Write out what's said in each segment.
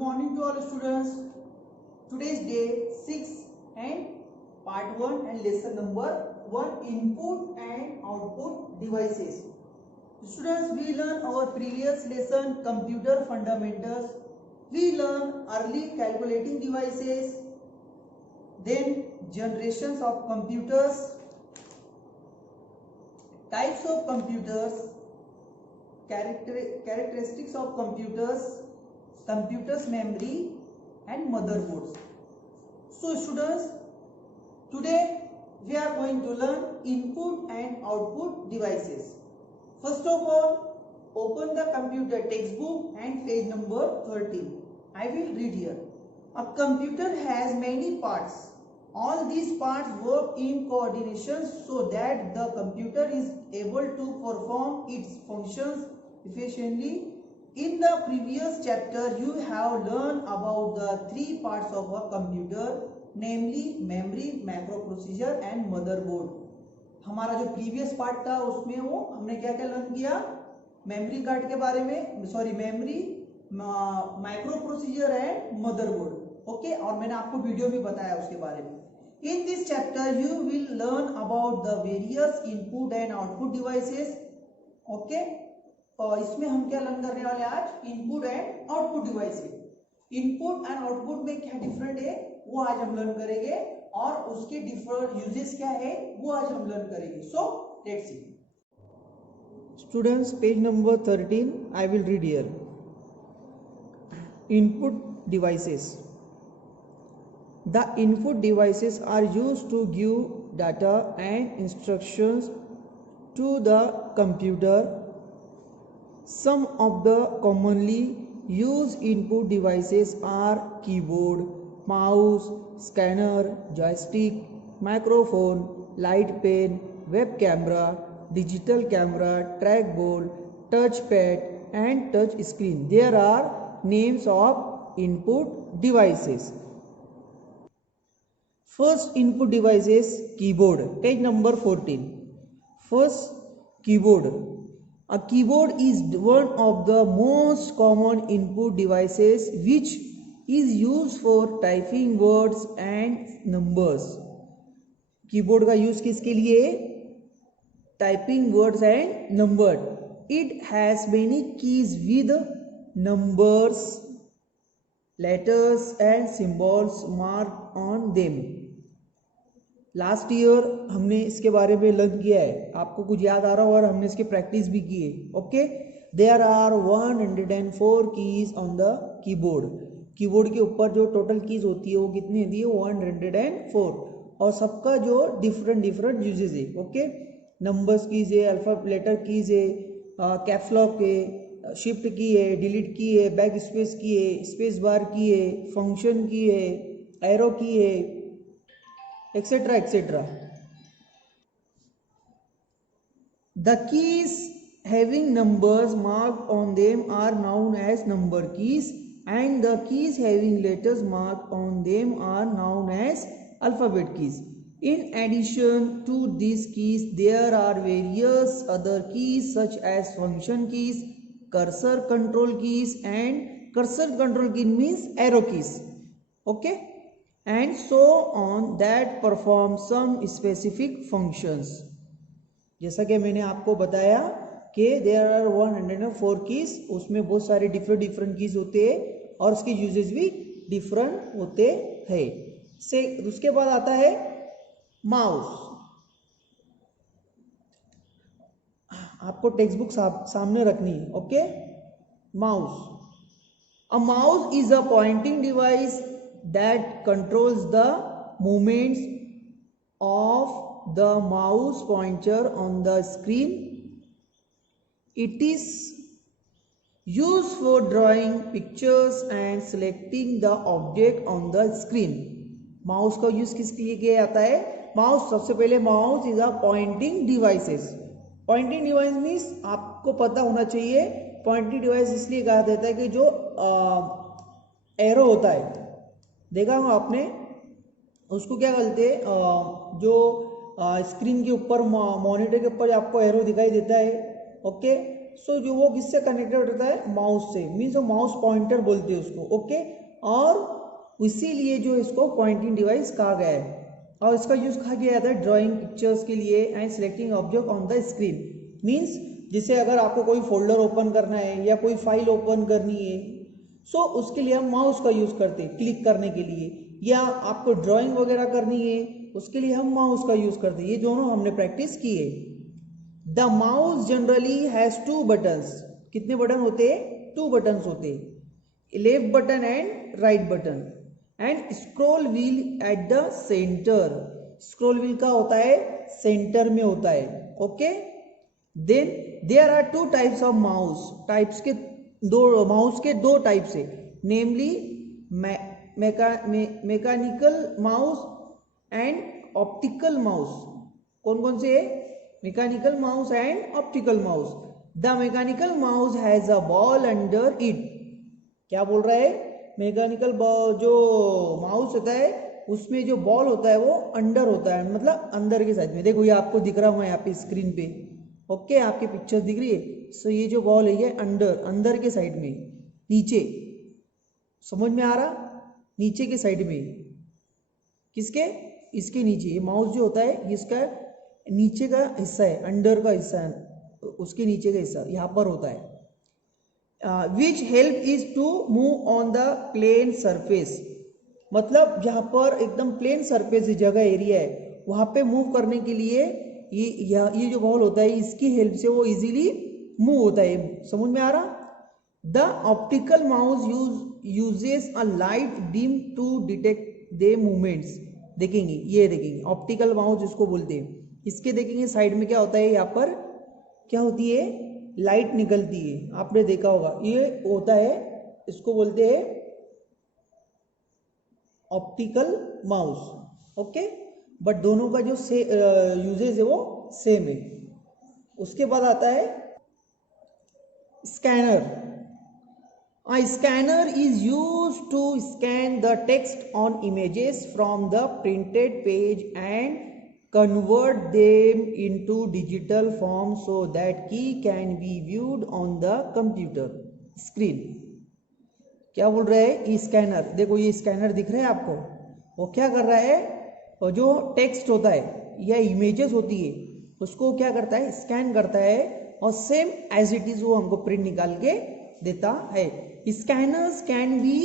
morning to all students. Today's day 6 and part 1 and lesson number 1, input and output devices. Students, we learn our previous lesson computer fundamentals. We learn early calculating devices, then generations of computers, types of computers, characteristics of computers memory and motherboards. So students, today we are going to learn input and output devices. First of all, open the computer textbook and page number 13. I will read here. A computer has many parts. All these parts work in coordination so that the computer is able to perform its functions efficiently. In the previous chapter, you have learned about the three parts of a computer, namely memory, microprocessor and motherboard. हमारा जो previous part था उसमें वो हमने क्या क्या learn किया, memory card के बारे में, sorry memory, microprocessor and motherboard. Okay, और मैंने आपको वीडियो भी बताया उसके बारे में. In this chapter you will learn about the various input and output devices. Okay, और इसमें हम क्या लर्न करने वाले आज, input and output devices. Input and output में क्या डिफरेंट है वो आज हम लर्न करेंगे, और उसके डिफरेंट यूजेस क्या है वो आज हम लर्न करेंगे. So let's see. Students, page number 13 I will read here. Input devices. The input devices are used to give data and instructions to the computer. Some of the commonly used input devices are keyboard, mouse, scanner, joystick, microphone, light pen, web camera, digital camera, trackball, touchpad and touch screen. There are names of input devices. First input device is keyboard. Page number 14. First, keyboard. A keyboard is one of the most common input devices which is used for typing words and numbers. Keyboard का use किसके लिए? Typing words and numbers. It has many keys with numbers, letters and symbols marked on them. Last year हमने इसके बारे में learn किया है, आपको कुछ याद आ रहा हो, और हमने इसकी प्रैक्टिस भी की है. Okay, there are 104 keys on the keyboard. Keyboard के ऊपर जो टोटल कीज होती है वो कितनी होती है, 104, और सबका जो डिफरेंट यूजेस है. ओके, नंबर्स कीज है, अल्फा लेटर कीज है, कैप्स लॉक है, शिफ्ट की है, डिलीट की है, बैक स्पेस की है, स्पेस बार की है, फंक्शन की है, एरो की है, etc etc. The keys having numbers marked on them are known as number keys, and the keys having letters marked on them are known as alphabet keys. In addition to these keys, there are various other keys such as function keys, cursor control keys, and cursor control key means arrow keys. Okay, and so on that perform some specific functions. जैसा कि मैंने आपको बताया कि there are 104 keys, उसमें बहुत सारे different keys होते हैं और उसके यूजेस भी डिफरेंट होते हैं. से उसके बाद आता है माउस. आपको टेक्स्ट बुक सामने रखनी है. Okay, mouse. A mouse is a pointing device that controls the movements of the mouse pointer on the screen. It is used for drawing pictures and selecting the object on the screen. Mouse का use किसके लिए किया जाता है? Mouse, सबसे पहले mouse is a pointing devices. Pointing device means आपको पता होना चाहिए, पॉइंटिंग डिवाइस इसलिए कहा जाता है कि जो एरो होता है, देखा हो आपने, उसको क्या बोलते हैं, जो स्क्रीन के ऊपर, मॉनिटर के ऊपर आपको एरो दिखाई देता है. ओके, सो जो वो किससे कनेक्टेड रहता है, माउस से, मीन्स वो माउस पॉइंटर बोलते हैं उसको, ओके। और इसीलिए जो इसको पॉइंटिंग डिवाइस कहा गया है, और इसका यूज कहा गया जाता है ड्राइंग पिक्चर्स के लिए and selecting object on the screen. Means जिसे अगर आपको कोई फोल्डर ओपन करना है या कोई फाइल ओपन करनी है, सो उसके लिए हम माउस का यूज करते हैं क्लिक करने के लिए, या आपको ड्राइंग वगैरह करनी है उसके लिए हम माउस का यूज करते हैं। ये दोनों हमने प्रैक्टिस की है। The mouse generally has 2 buttons. कितने बटन होते हैं, 2 बटन्स होते हैं, left button and right button, and scroll wheel at the centre. Scroll wheel का होता है सेंटर में होता है, okay. Then there are 2 types of mouse. Types के माउस के 2 टाइप्स है, namely mechanical mouse and optical mouse. कौन कौन से है, mechanical mouse and optical mouse. The mechanical mouse has a ball under it. क्या बोल रहा है, मैकेनिकल जो माउस होता है उसमें जो बॉल होता है वो अंडर होता है, मतलब अंदर के साइड में। देखो ये आपको दिख रहा है यहाँ पे स्क्रीन पे, ओके, आपके पिक्चर दिख रही है। सो ये जो बॉल है ये अंदर के साइड में, नीचे, समझ में आ रहा, नीचे के साइड में, किसके, इसके नीचे। ये माउस जो होता है इसका नीचे का हिस्सा है, अंडर का हिस्सा है, उसके नीचे का हिस्सा यहाँ पर होता है। Which help is to move on the plane surface. मतलब जहाँ पर एकदम प्लेन सरफेस जगह एरिया है वहाँ पे मूव करने के लिए ये जो बॉल होता है इसकी हेल्प से वो इजीली मूव होता है। समझ में आ रहा। The optical mouse uses a light beam to detect the movements. देखेंगे, ये देखेंगे ऑप्टिकल माउस जिसको बोलते हैं, इसके देखेंगे साइड में क्या होता है, यहाँ पर क्या होती है, लाइट निकलती है, आपने देखा होगा, ये होता है, इसको बोलते हैं ऑप्टिकल माउस, ओके। बट दोनों का जो यूजेज है वो सेम है। उसके बाद आता है scanner. A scanner is used to scan the text on images from the printed page and convert them into digital form so that key can be viewed on the computer screen. क्या बोल रहा है, scanner. देखो ये scanner दिख रहा है आपको, वो क्या कर रहा है, और जो टेक्स्ट होता है या इमेजेस होती है उसको क्या करता है, स्कैन करता है, और सेम एज इट इज वो हमको प्रिंट निकाल के देता है। Scanners can be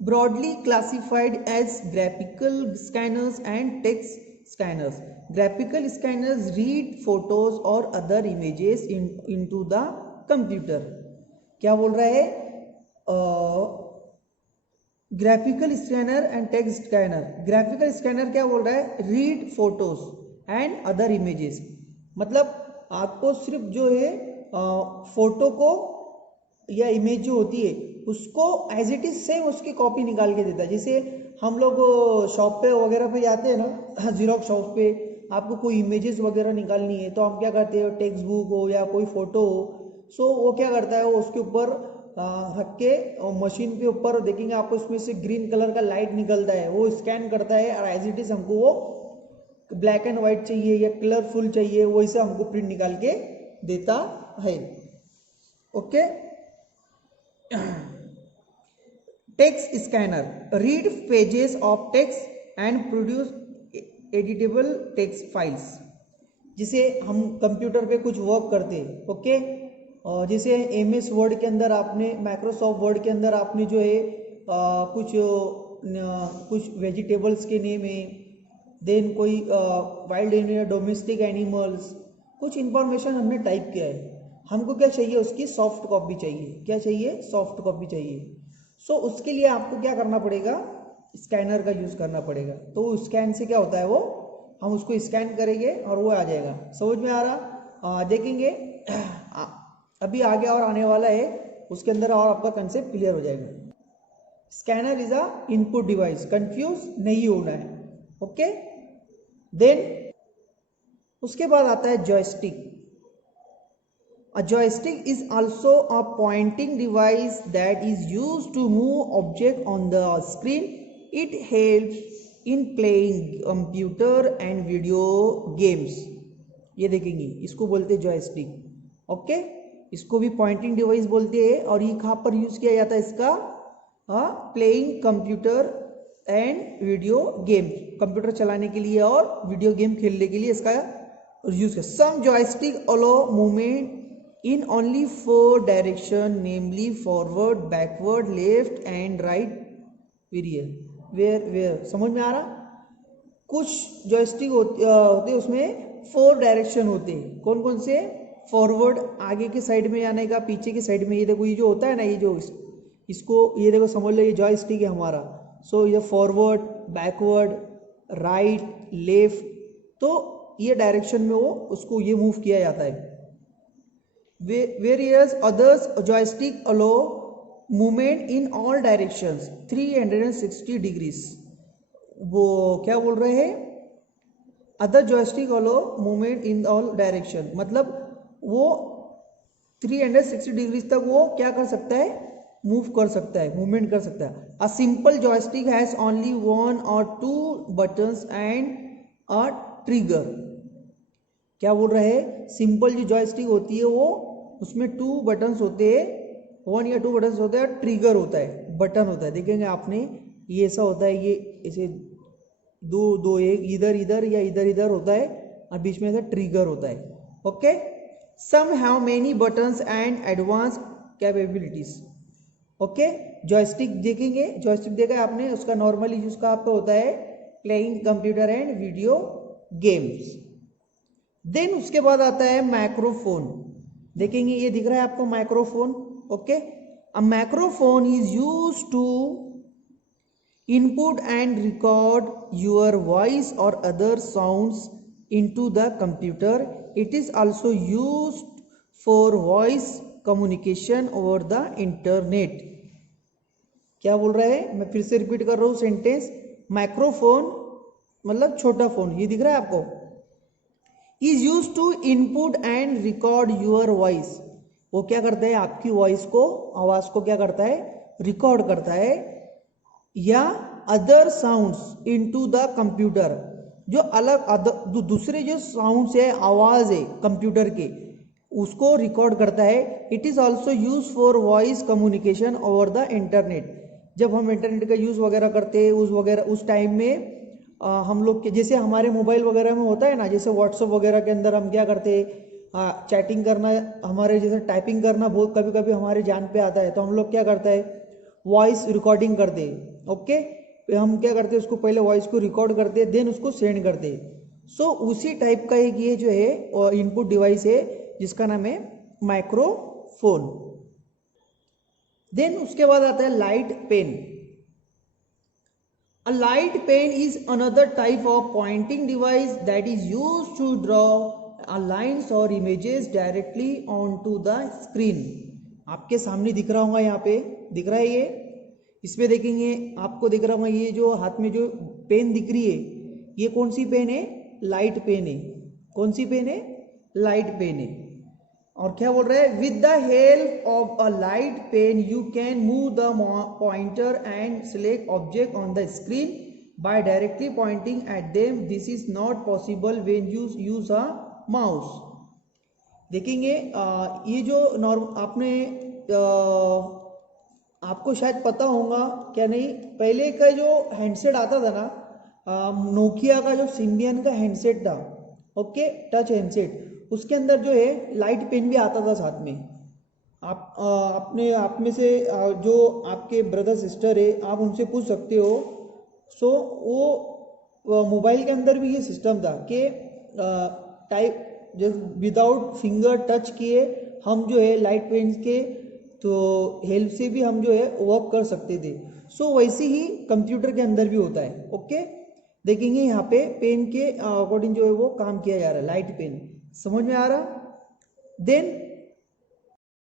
broadly classified as graphical scanners and text scanners. Graphical scanners read photos or other images into the computer. क्या बोल रहा है, graphical scanner and text scanner. Graphical scanner क्या बोल रहा है, read photos and other images. मतलब आपको सिर्फ जो है फोटो को या इमेज जो होती है उसको एज इट इज सेम उसकी कॉपी निकाल के देता है। जैसे हम लोग शॉप पे वगैरह पे जाते हैं ना, जीरोक्स शॉप पे, आपको कोई इमेजेस वगैरह निकालनी है तो हम क्या करते हैं, टेक्स्ट बुक हो या कोई फोटो हो, सो वो क्या करता है, वो उसके ऊपर रख के मशीन के ऊपर देखेंगे आपको उसमें से ग्रीन कलर का लाइट निकलता है, वो स्कैन करता है, और एज इट इज हमको वो ब्लैक एंड व्हाइट चाहिए या कलरफुल चाहिए वैसे हमको प्रिंट निकाल के देता है, okay. Text scanner read pages of text and produce editable text files. जिसे हम कंप्यूटर पे कुछ वर्क करते हैं, ओके, और जैसे MS वर्ड के अंदर आपने, माइक्रोसॉफ्ट वर्ड के अंदर आपने जो है कुछ वेजिटेबल्स के नेम है, देन कोई वाइल्ड एनिमल, डोमेस्टिक एनिमल्स, कुछ इंफॉर्मेशन हमने टाइप किया है, हमको क्या चाहिए, उसकी सॉफ्ट कॉपी चाहिए। क्या चाहिए, सॉफ्ट कॉपी चाहिए। सो उसके लिए आपको क्या करना पड़ेगा, स्कैनर का यूज करना पड़ेगा। तो स्कैन से क्या होता है, वो हम उसको स्कैन करेंगे और वो आ जाएगा। समझ में आ रहा, देखेंगे अभी आगे और आने वाला है, उसके अंदर और आपका कंसेप्ट क्लियर हो जाएगा। Scanner is a input device, confuse नहीं होना है, ओके। देन उसके बाद आता है joystick. A joystick is also a pointing device that is used to move objects on the screen. It helps in playing computer and video games. ये देखेंगे, इसको बोलते हैं जॉयस्टिक। ओके, इसको भी पॉइंटिंग डिवाइस बोलते हैं। और ये कहाँ पर यूज किया जाता है इसका? Playing computer and video game, computer चलाने के लिए और वीडियो गेम खेलने के लिए इसका यूज किया। Some joystick allow movement in only 4 direction, namely forward, backward, left and right where. समझ में आ रहा? कुछ जॉयस्टिक होते हैं उसमें 4 डायरेक्शन होते हैं। कौन कौन से? फॉरवर्ड, आगे के साइड में जाने का, पीछे की साइड में। ये देखो, ये जो होता है ना, ये जो इसको ये देखो, समझ लो ये जॉयस्टिक है हमारा। सो ये फॉरवर्ड, बैकवर्ड, राइट, लेफ्ट, तो ये डायरेक्शन में वो उसको ये मूव किया जाता है। Various others joystick allow movement in all directions 360 degrees. वो क्या बोल रहे हैं? Other joystick allow movement in all direction, मतलब वो 360 डिग्रीज तक वो क्या कर सकता है? मूव कर सकता है, मूवमेंट कर सकता है। A simple joystick has only 1 or 2 buttons and a trigger. क्या बोल रहे हैं? सिंपल जो जॉयस्टिक होती है वो उसमें 2 बटन्स होते हैं, 1 या 2 बटन्स होते हैं, ट्रिगर होता है, बटन होता है। देखेंगे आपने, ये ऐसा होता है, ये ऐसे दो एक इधर इधर या इधर इधर होता है, और बीच में ऐसा ट्रिगर होता है। Okay, some have many buttons and advance capabilities. Okay, joystick देखेंगे, जॉयस्टिक देखा है आपने, उसका नॉर्मल यूज का आपका होता है playing computer and video games. Then उसके बाद आता है माइक्रोफोन। देखेंगे, ये दिख रहा है आपको microphone. Okay, a microphone is use to input and record your voice or other sounds into the computer. It is also used for voice communication over the internet. क्या बोल रहे हैं? मैं फिर से रिपीट कर रहा हूँ सेंटेंस। माइक्रोफोन मतलब छोटा फोन, ये दिख रहा है आपको, is use to input and record your voice. वो क्या करता है? आपकी वॉइस को, आवाज को क्या करता है? रिकॉर्ड करता है। या other sounds into the computer, जो अलग दूसरे जो साउंड्स है, आवाज है कंप्यूटर के, उसको रिकॉर्ड करता है। It is also use for voice communication over the internet. जब हम इंटरनेट का यूज वगैरह करते हैं उस टाइम में हम लोग के, जैसे हमारे मोबाइल वगैरह में होता है ना, जैसे व्हाट्सअप वगैरह के अंदर हम क्या करते हैं, चैटिंग करना, हमारे जैसे टाइपिंग करना बहुत कभी कभी हमारे जान पे आता है, तो हम लोग क्या करते हैं? वॉइस रिकॉर्डिंग करते हैं। ओके, हम क्या करते हैं? उसको पहले वॉइस को रिकॉर्ड करते हैं, देन उसको सेंड करते हैं। सो उसी टाइप का एक ये जो है इनपुट डिवाइस है, जिसका नाम है माइक्रोफोन। देन उसके बाद आता है light pen. A light pen is another type of pointing device that is used to draw lines और images directly on to the screen. आपके सामने दिख रहा होगा, यहाँ पे दिख रहा है ये, इसमें देखेंगे आपको दिख रहा होगा, ये जो हाथ में जो पेन दिख रही है, ये कौन सी पेन है? लाइट पेन है। कौन सी पेन है? लाइट पेन है। और क्या बोल रहा है? With the help of a light pen you can move the pointer and select object on the screen by directly pointing at them. This is not possible when you use a mouse. देखेंगे ये जो आपने आपको शायद पता होगा क्या नहीं, पहले का जो हैंडसेट आता था ना, नोकिया का जो सिम्बियन का हैंडसेट था, ओके, टच हैंडसेट, उसके अंदर जो है लाइट पेन भी आता था साथ में। आप में से जो आपके ब्रदर सिस्टर है, आप उनसे पूछ सकते हो। सो वो मोबाइल के अंदर भी ये सिस्टम था कि टाइप विदाउट फिंगर टच किए हम जो है लाइट पेन के तो हेल्प से भी हम जो है वर्क कर सकते थे। सो वैसे ही कंप्यूटर के अंदर भी होता है। ओके, देखेंगे यहाँ पे पेन के अकॉर्डिंग जो है वो काम किया जा रहा है, लाइट पेन। समझ में आ रहा? देन